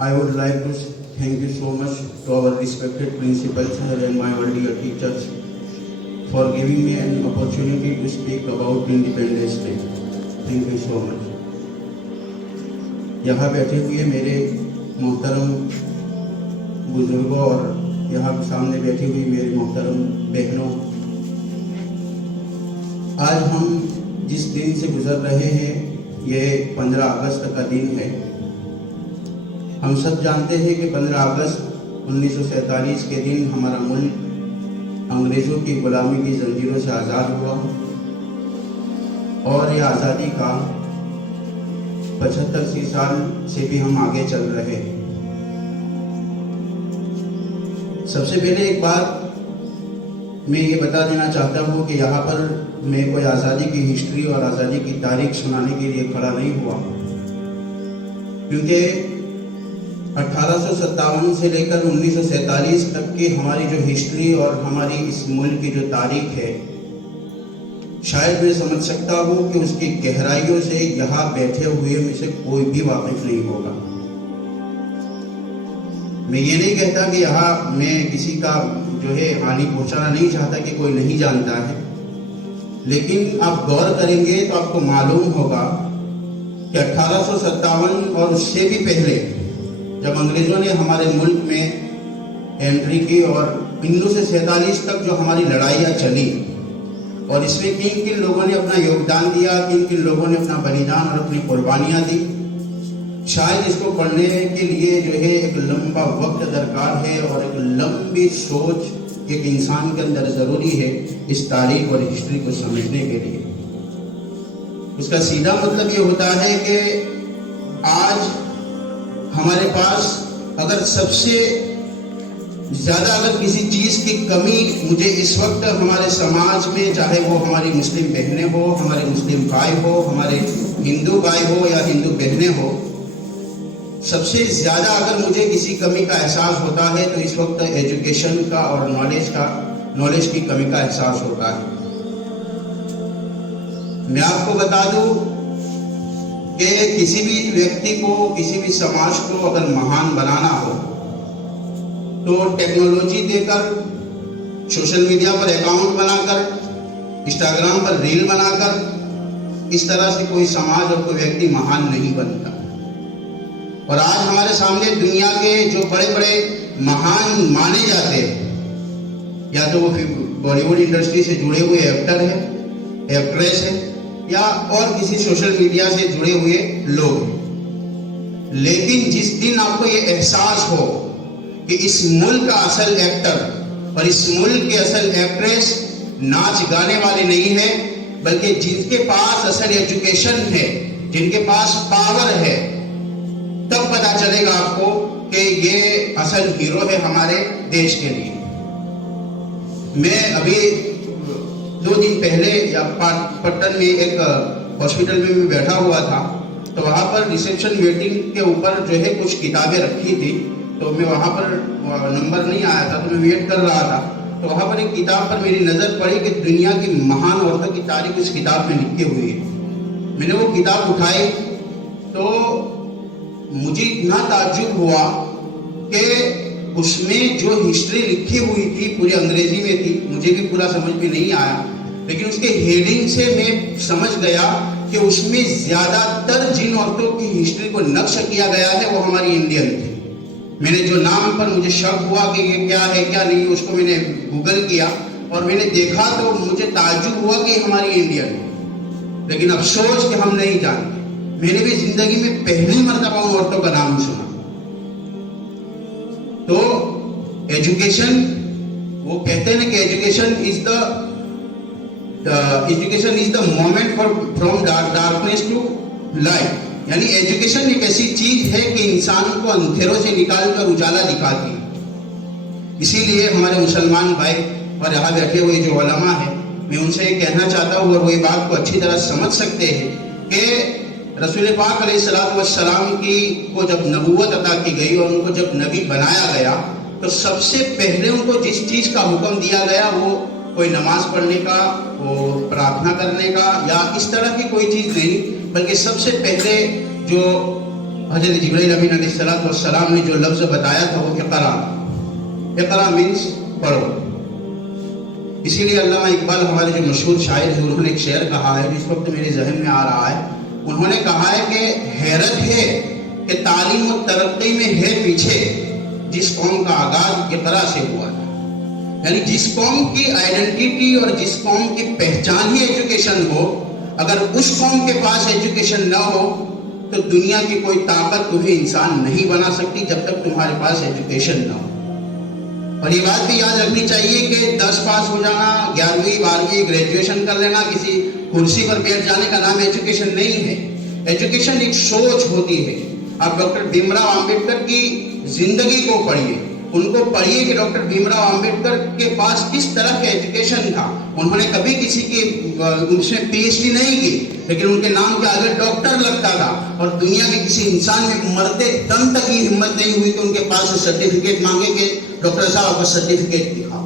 I would like to thank you so much to our respected principals and my all dear teachers for giving me an opportunity to speak about Independence Day. Thank you so much. यहाँ बैठे हुए मेरे मोहतरम बुजुर्गों और यहाँ सामने बैठी हुई मेरी मोहतरम बहनों, आज हम जिस दिन से गुजर रहे हैं ये 15 अगस्त का दिन है। हम सब जानते हैं कि 15 अगस्त 1947 के दिन हमारा मुल्क अंग्रेज़ों की गुलामी की जंजीरों से आज़ाद हुआ और ये आज़ादी का 75 साल से भी हम आगे चल रहे हैं। सबसे पहले एक बात मैं ये बता देना चाहता हूँ कि यहाँ पर मैं कोई आज़ादी की हिस्ट्री और आज़ादी की तारीख सुनाने के लिए खड़ा नहीं हुआ, क्योंकि 1857 से लेकर 1947 तक की हमारी जो हिस्ट्री और हमारी इस मुल्क की जो तारीख है, शायद मैं समझ सकता हूँ कि उसकी गहराइयों से यहाँ बैठे हुए में से कोई भी वाकिफ नहीं होगा। मैं ये नहीं कहता कि यहाँ मैं किसी का जो है हानि पहुँचाना नहीं चाहता कि कोई नहीं जानता है, लेकिन आप गौर करेंगे तो आपको मालूम होगा कि 1857 और उससे भी पहले जब अंग्रेज़ों ने हमारे मुल्क में एंट्री की और 1947 तक जो हमारी लड़ाइयाँ चली और इसमें किन किन लोगों ने अपना योगदान दिया, किन किन लोगों ने अपना बलिदान और अपनी कुर्बानियाँ दी, शायद इसको पढ़ने के लिए जो है एक लंबा वक्त दरकार है और एक लंबी सोच एक इंसान के अंदर ज़रूरी है इस तारीख और हिस्ट्री को समझने के लिए। उसका सीधा मतलब ये होता है कि आज हमारे पास अगर सबसे ज़्यादा अगर किसी चीज़ की कमी मुझे इस वक्त हमारे समाज में, चाहे वो हमारी मुस्लिम बहनें हो, हमारे मुस्लिम भाई हो, हमारे हिंदू भाई हो या हिंदू बहनें हो, सबसे ज़्यादा अगर मुझे किसी कमी का एहसास होता है तो इस वक्त एजुकेशन का और नॉलेज की कमी का एहसास होता है। मैं आपको बता दूं कि किसी भी व्यक्ति को, किसी भी समाज को अगर महान बनाना हो तो टेक्नोलॉजी देकर, सोशल मीडिया पर अकाउंट बनाकर, इंस्टाग्राम पर रील बनाकर इस तरह से कोई समाज और कोई व्यक्ति महान नहीं बनता। और आज हमारे सामने दुनिया के जो बड़े बड़े महान माने जाते हैं, या तो वो बॉलीवुड इंडस्ट्री से जुड़े हुए एक्टर हैं, एक्ट्रेस है, या और किसी सोशल मीडिया से जुड़े हुए लोग हैं। लेकिन जिस दिन आपको ये एहसास हो कि इस मुल्क का असल एक्टर और इस मुल्क के असल एक्ट्रेस नाच गाने वाले नहीं है, बल्कि जिनके पास असल एजुकेशन है, जिनके पास पावर है, तब पता चलेगा आपको कि ये असल हीरो है हमारे देश के लिए। मैं अभी 2 दिन पहले या पट्टन में एक हॉस्पिटल में मैं बैठा हुआ था, तो वहाँ पर रिसेप्शन वेटिंग के ऊपर जो है कुछ किताबें रखी थी, तो मैं वहाँ पर नंबर नहीं आया था तो मैं वेट कर रहा था, तो वहाँ पर एक किताब पर मेरी नज़र पड़ी कि दुनिया की महान औरतों की तारीख उस किताब में लिखी हुई है। मैंने वो किताब उठाई तो मुझे इतना ताज्जुब हुआ कि उसमें जो हिस्ट्री लिखी हुई थी पूरी अंग्रेजी में थी, मुझे भी पूरा समझ में नहीं आया, लेकिन उसके हेडिंग से मैं समझ गया कि उसमें ज़्यादातर जिन औरतों की हिस्ट्री को नक्श किया गया है वो हमारी इंडियन थी। मैंने जो नाम पर मुझे शक हुआ कि ये क्या है क्या नहीं, उसको मैंने गूगल किया और मैंने देखा तो मुझे ताज्जुब हुआ कि हमारी इंडियन है, लेकिन अफसोस कि हम नहीं जानते। मैंने भी जिंदगी में पहली मर्तबा उन औरतों का नाम सुना। तो एजुकेशन, वो कहते हैं ना कि education is the moment from darkness to light, यानी एजुकेशन एक ऐसी चीज है कि इंसान को अंधेरों से निकालकर उजाला दिखाती है। इसीलिए हमारे मुसलमान भाई और यहाँ बैठे हुए जो उलमा है, मैं उनसे ये कहना चाहता हूँ और वो ये बात को अच्छी तरह समझ सकते हैं कि रसूल पाक अलैहिस्सलाम की को जब नबूवत अता की गई और उनको जब नबी बनाया गया तो सबसे पहले उनको जिस चीज़ का हुक्म दिया गया वो कोई नमाज पढ़ने का, वो प्रार्थना करने का या इस तरह की कोई चीज़ नहीं, बल्कि सबसे पहले जो हज़रत जिब्रील अमीन अलैहिस्सलाम ने जो लफ्ज़ बताया था वो इक़रा। इक़रा मीन्स पढ़ो। इसीलिए अल्लामा इकबाल हमारे जो मशहूर शायर हैं उन्होंने एक शेर कहा है, जिस वक्त मेरे जहन में आ रहा है। उन्होंने कहा है कि हैरत है कि तालीम और तरक्की में है पीछे जिस कौम का आगाज इक़रा से हुआ था। यानी जिस कौम की आइडेंटिटी और जिस कौम की पहचान ही एजुकेशन हो, अगर उस कौम के पास एजुकेशन न हो तो दुनिया की कोई ताकत तुम्हें इंसान नहीं बना सकती जब तक तुम्हारे पास एजुकेशन न हो। और ये बात भी याद रखनी चाहिए कि 10 पास हो जाना, 11वीं 12वीं ग्रेजुएशन कर लेना, किसी कुर्सी पर बैठ जाने का नाम एजुकेशन नहीं है। एजुकेशन एक सोच होती है। आप डॉक्टर भीमराव अंबेडकर की जिंदगी को पढ़िए, उनको पढ़िए कि डॉक्टर भीमराव अंबेडकर के पास किस तरह का एजुकेशन था। उन्होंने कभी किसी की उसमें पीएचडी नहीं की, लेकिन उनके नाम के आगे डॉक्टर लगता था। और दुनिया के किसी इंसान में मरते दम तक ये हिम्मत नहीं हुई कि उनके पास सर्टिफिकेट मांगे कि डॉक्टर साहब का सर्टिफिकेट दिखाओ।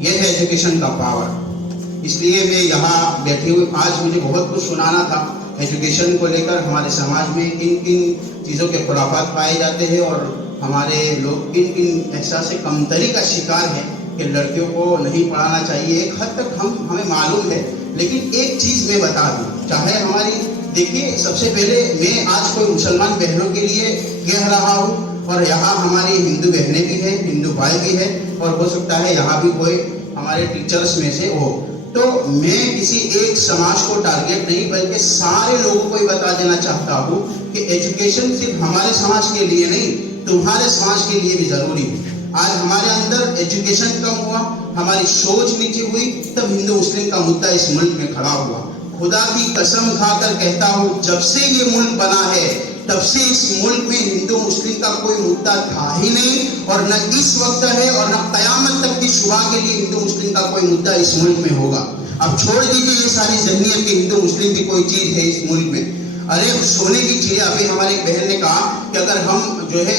यह है एजुकेशन का पावर। इसलिए मैं यहाँ बैठे हुए आज मुझे बहुत कुछ सुनाना था एजुकेशन को लेकर। हमारे समाज में किन किन चीज़ों के खुराफात पाए जाते हैं और हमारे लोग किन किन एहसास कमतरी का शिकार है कि लड़कियों को नहीं पढ़ाना चाहिए। एक हद तक हमें मालूम है, लेकिन एक चीज़ मैं बता दूँ, चाहे हमारी देखिए, सबसे पहले मैं आज कोई मुसलमान बहनों के लिए कह रहा हूँ और यहाँ हमारी हिंदू बहनें भी हैं, हिंदू भाई भी है, और हो सकता है यहाँ भी कोई हमारे टीचर्स में से हो। तो मैं किसी एक समाज को टारगेट नहीं बल्कि सारे लोगों को ये बता देना चाहता हूँ कि एजुकेशन सिर्फ हमारे समाज के लिए नहीं, तुम्हारे समाज के लिए भी जरूरी है। आज हमारे अंदर एजुकेशन कम हुआ, हमारी सोच नीचे हुई, तब हिंदू मुस्लिम का मुद्दा इस मुल्क में खड़ा हुआ। खुदा की कसम खाकर कहता हूँ, जब से ये मुल्क बना है तब से इस मुल्क में हिंदू मुस्लिम का कोई मुद्दा था ही नहीं, और न इस वक्त है और न कयामत तक की सुबह के लिए हिंदू मुस्लिम का कोई मुद्दा इस मुल्क में होगा। अब छोड़ दीजिए ये सारी जहनीत कि हिंदू मुस्लिम की कोई चीज है इस मुल्क में। अरे सोने की चिड़िया, अभी हमारी एक बहन ने कहा कि अगर हम जो है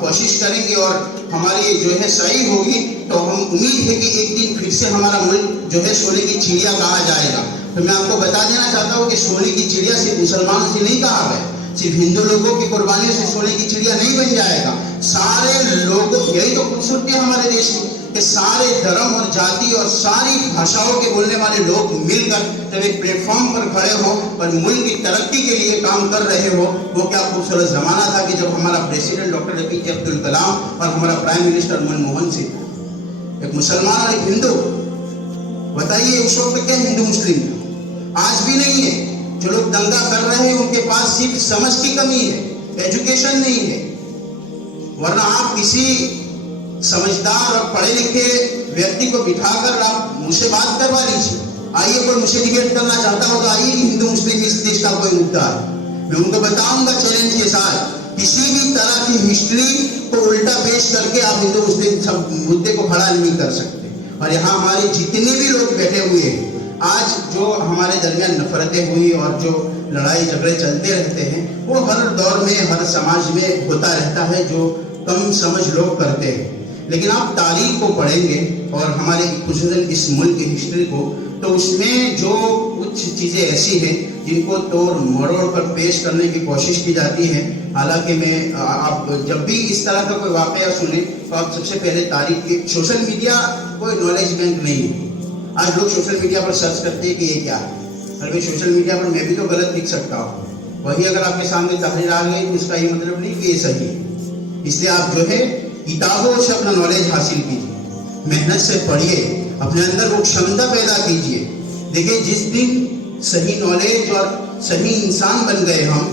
कोशिश करेंगे और हमारी जो है सही होगी तो हम उम्मीद है कि एक दिन फिर से हमारा मुल्क जो है सोने की चिड़िया कहा जाएगा। तो मैं आपको बता देना चाहता हूँ कि सोने की चिड़िया सिर्फ मुसलमानों से नहीं कहा गया, सिर्फ हिंदू लोगों की कुर्बानियों से सोने की चिड़िया नहीं बन जाएगा। सारे लोगों, यही तो खूबसूरती है हमारे देश की कि सारे धर्म और जाति और सारी भाषाओं के बोलने वाले लोग मिलकर जब एक प्लेटफॉर्म पर खड़े हो और मुल्क की तरक्की के लिए काम कर रहे हो, वो क्या खूबसूरत जमाना था कि जब हमारा president doctor APJ Abdul Kalam और हमारा प्राइम मिनिस्टर मनमोहन सिंह, एक मुसलमान और एक हिंदू। बताइए उस वक्त क्या हिंदू मुस्लिम था? आज भी नहीं है। जो लोग दंगा कर रहे हैं उनके पास सिर्फ समझ की कमी है, एजुकेशन नहीं है। वरना आप किसी समझदार और पढ़े लिखे व्यक्ति को बिठाकर आप मुझसे बात करवा लीजिए। आइए, कोई मुझसे डिबेट करना चाहता हो तो आइए, हिंदू मुस्लिम इस देश का कोई मुद्दा है, मैं उनको बताऊंगा चैलेंज के साथ। किसी भी तरह की हिस्ट्री को उल्टा पेश करके आप हिंदू मुस्लिम सब मुद्दे को खड़ा नहीं कर सकते। और यहाँ हमारे जितने भी लोग बैठे हुए हैं, आज जो हमारे दरमियान नफरतें हुई और जो लड़ाई झगड़े चलते रहते हैं, वो हर दौर में हर समाज में होता रहता है, जो कम समझ लोग करते हैं। लेकिन आप तारीख को पढ़ेंगे और हमारे खुसूसन इस मुल्क की हिस्ट्री को, तो उसमें जो कुछ चीज़ें ऐसी हैं जिनको तोड़ मरोड़ कर पेश करने की कोशिश की जाती है। हालांकि मैं आप जब भी इस तरह का कोई वाकया सुने तो आप सबसे पहले तारीख की, सोशल मीडिया कोई नॉलेज बैंक नहीं है। आज लोग सोशल मीडिया पर सर्च करते हैं कि ये क्या है। अरे भाई, सोशल मीडिया पर मैं भी तो गलत लिख सकता हूँ, वही अगर आपके सामने तहरीर आ गई तो उसका ये मतलब नहीं कि ये सही है। इसलिए आप जो है किताबों से अपना नॉलेज हासिल कीजिए, मेहनत से पढ़िए, अपने अंदर वो क्षमता पैदा कीजिए। देखिए, जिस दिन सही नॉलेज और सही इंसान बन गए हम,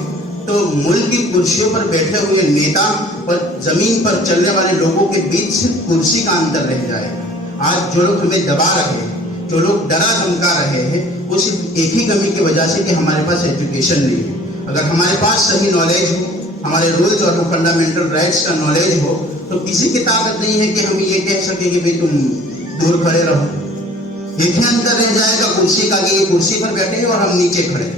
तो मुल्क की कुर्सियों पर बैठे हुए नेता और जमीन पर चलने वाले लोगों के बीच सिर्फ कुर्सी का अंतर रह जाएगा। आज जो लोग हमें दबा रहे हैं, जो लोग डरा धमका रहे हैं, वो सिर्फ एक ही कमी की वजह से कि हमारे पास एजुकेशन नहीं है। अगर हमारे पास सही नॉलेज हो, हमारे रूल्स और फंडामेंटल राइट्स का नॉलेज हो, तो किसी की ताकत नहीं है कि हम ये कह सके कि भाई तुम दूर खड़े रहो। एक ही अंतर रह जाएगा कुर्सी का कि ये कुर्सी पर बैठे हैं और हम नीचे खड़े हैं।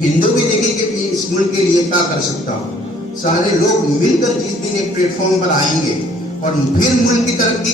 हिंदू भी देखे कि इस मुल्क के लिए क्या कर सकता हूँ। सारे लोग मिलकर जिस दिन एक प्लेटफॉर्म पर आएंगे और फिर मुल्क की तरक्की